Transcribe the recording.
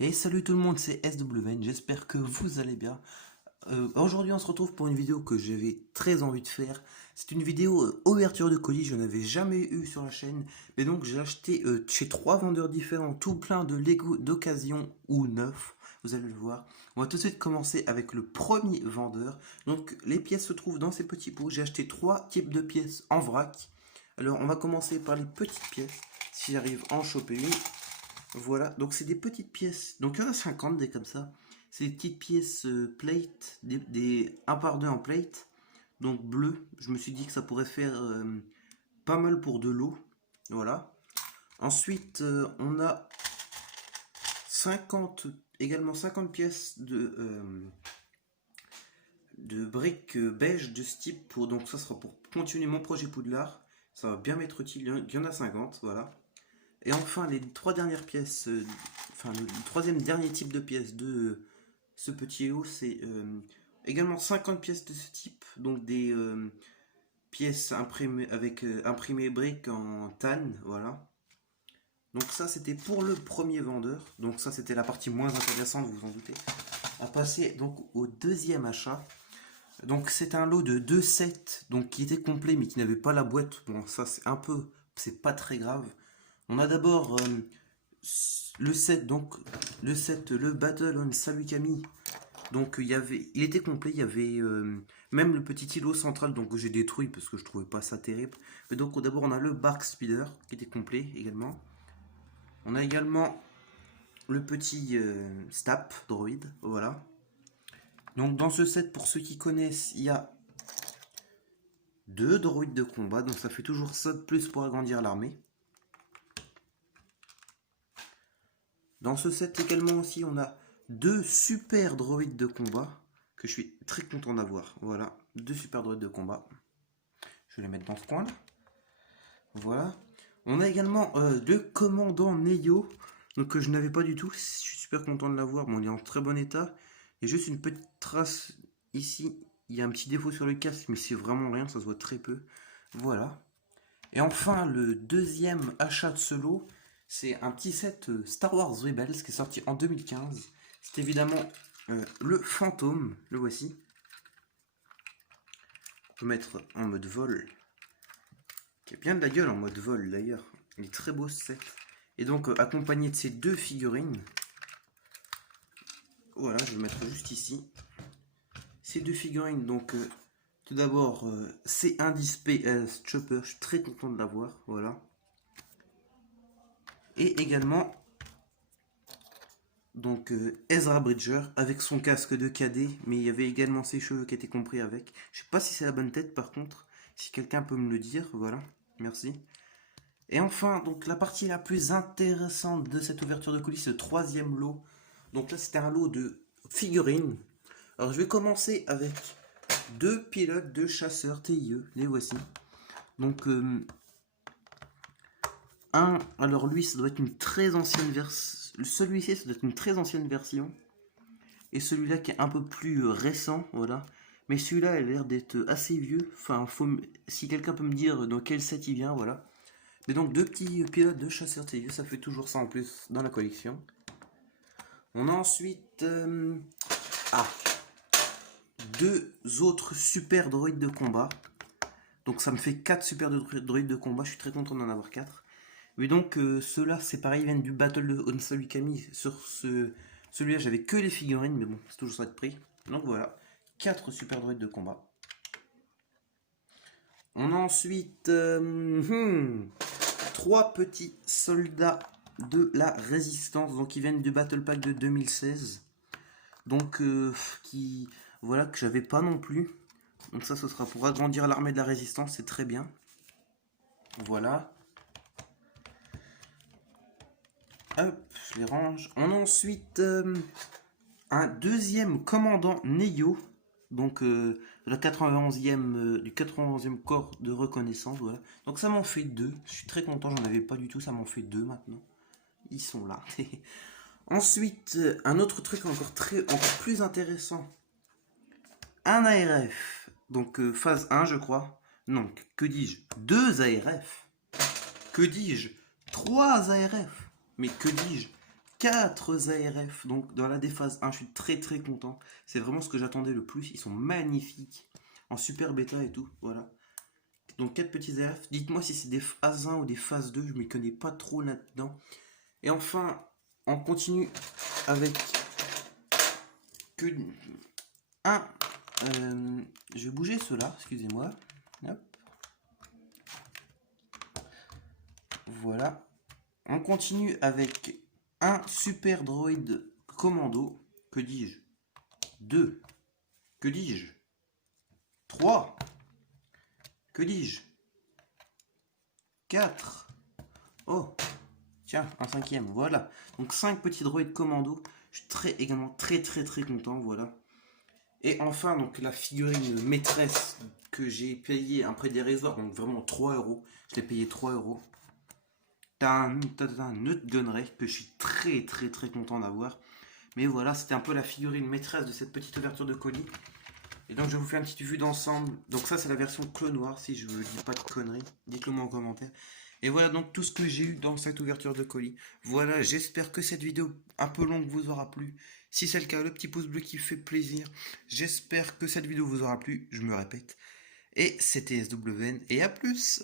Et salut tout le monde, c'est SWN, j'espère que vous allez bien. Aujourd'hui on se retrouve pour une vidéo que j'avais très envie de faire. C'est une vidéo ouverture de colis, je n'avais jamais eu sur la chaîne. Mais donc j'ai acheté chez trois vendeurs différents, tout plein de Lego d'occasion ou neuf, vous allez le voir. On va tout de suite commencer avec le premier vendeur. Donc les pièces se trouvent dans ces petits pots. J'ai acheté trois types de pièces en vrac. Alors on va commencer par les petites pièces, si j'arrive à en choper une. Voilà, donc c'est des petites pièces. Donc il y en a 50 des comme ça. C'est des petites pièces plate, des 1 par 2 en plate. Donc bleu. Je me suis dit que ça pourrait faire pas mal pour de l'eau. Voilà. Ensuite, on a 50, également 50 pièces de briques beige de ce type. Donc ça sera pour continuer mon projet Poudlard. Ça va bien m'être utile. Il y en a 50, voilà. Et enfin, les trois dernières pièces, enfin le troisième dernier type de pièces de ce petit lot, c'est également 50 pièces de ce type, donc des pièces imprimées avec imprimées briques en tan, voilà. Donc ça c'était pour le premier vendeur, donc ça c'était la partie moins intéressante, vous vous en doutez. On va passer donc au deuxième achat. Donc c'est un lot de deux sets, donc qui était complet mais qui n'avait pas la boîte. Bon ça c'est un peu, c'est pas très grave. On a d'abord le set, donc le Battle on Salukami. Donc il était complet, il y avait même le petit îlot central, donc que j'ai détruit parce que je trouvais pas ça terrible. Mais donc d'abord on a le Bark Speeder qui était complet également. On a également le petit Stap Droid, voilà. Donc dans ce set, pour ceux qui connaissent, il y a deux droïdes de combat, donc ça fait toujours ça de plus pour agrandir l'armée. Dans ce set également aussi, on a deux super droïdes de combat que je suis très content d'avoir. Voilà, deux super droïdes de combat. Je vais les mettre dans ce coin là. Voilà. On a également deux commandants Neyo, donc que je n'avais pas du tout. Je suis super content de l'avoir. Bon, il est en très bon état. Il y a juste une petite trace ici. Il y a un petit défaut sur le casque, mais c'est vraiment rien, ça se voit très peu. Voilà. Et enfin, le deuxième achat de ce lot, c'est un petit set Star Wars Rebels qui est sorti en 2015. C'est évidemment le fantôme, le voici. On peut mettre en mode vol, qui a bien de la gueule en mode vol d'ailleurs. Il est très beau ce set. Et donc accompagné de ces deux figurines. Voilà, je vais le mettre juste ici. Ces deux figurines, donc tout d'abord C110 PS Chopper, je suis très content de l'avoir. Voilà. Et également donc Ezra Bridger avec son casque de cadet, mais il y avait également ses cheveux qui étaient compris avec. Je sais pas si c'est la bonne tête par contre, si quelqu'un peut me le dire, voilà, merci. Et enfin, donc la partie la plus intéressante de cette ouverture de coulisses, le troisième lot. Donc là c'était un lot de figurines. Alors je vais commencer avec deux pilotes de chasseurs TIE, les voici. Donc alors lui ça doit être une très ancienne version, celui-ci ça doit être une très ancienne version. Et celui-là qui est un peu plus récent, voilà. Mais celui-là a l'air d'être assez vieux. Enfin, si quelqu'un peut me dire dans quel set il vient, voilà. Mais donc deux petits pilotes de chasseurs TIE, ça fait toujours ça en plus dans la collection. On a ensuite ah, deux autres super droïdes de combat. Donc ça me fait 4 super droïdes de combat, je suis très content d'en avoir 4. Mais donc ceux-là, c'est pareil, ils viennent du Battle de Onsalukami. Sur celui-là, j'avais que les figurines, mais bon, c'est toujours ça de prix. Donc voilà, 4 super droïdes de combat. On a ensuite 3 petits soldats de la résistance, donc ils viennent du Battle Pack de 2016. Donc voilà, que j'avais pas non plus. Donc ça, ce sera pour agrandir l'armée de la résistance, c'est très bien. Voilà. Hop, je les range. On a ensuite un deuxième commandant Neyo, donc la 91e, du 91e corps de reconnaissance, voilà. Donc ça m'en fait deux. Je suis très content, j'en avais pas du tout, ça m'en fait deux maintenant. Ils sont là. Ensuite, un autre truc encore plus intéressant. Un ARF, donc phase 1 je crois. Non, que dis-je? Deux ARF. Que dis-je? Trois ARF. Mais que dis-je? 4 ARF, donc dans la des phases 1, je suis très très content. C'est vraiment ce que j'attendais le plus. Ils sont magnifiques, en super bêta et tout, voilà. Donc 4 petits ARF. Dites-moi si c'est des phases 1 ou des phases 2, je ne m'y connais pas trop là-dedans. Et enfin, on continue avec que un. Je vais bouger cela, excusez-moi. Hop. Voilà. On continue avec un super droïde commando. Que dis-je? 2. Que dis-je? 3. Que dis-je? 4. Oh, tiens, un cinquième, voilà. Donc 5 petits droïdes commando. Je suis également très content, voilà. Et enfin, donc la figurine maîtresse que j'ai payé un prix dérisoire, donc vraiment 3 euros. Je l'ai payé 3 euros. T'as un Nutgunray que je suis très content d'avoir. Mais voilà, c'était un peu la figurine maîtresse de cette petite ouverture de colis. Et donc je vous fais une petite vue d'ensemble. Donc ça c'est la version Clone Wars, si je ne dis pas de conneries. Dites-le moi en commentaire. Et voilà donc tout ce que j'ai eu dans cette ouverture de colis. Voilà, j'espère que cette vidéo un peu longue vous aura plu. Si c'est le cas, le petit pouce bleu qui fait plaisir. J'espère que cette vidéo vous aura plu, je me répète. Et c'était SWN et à plus.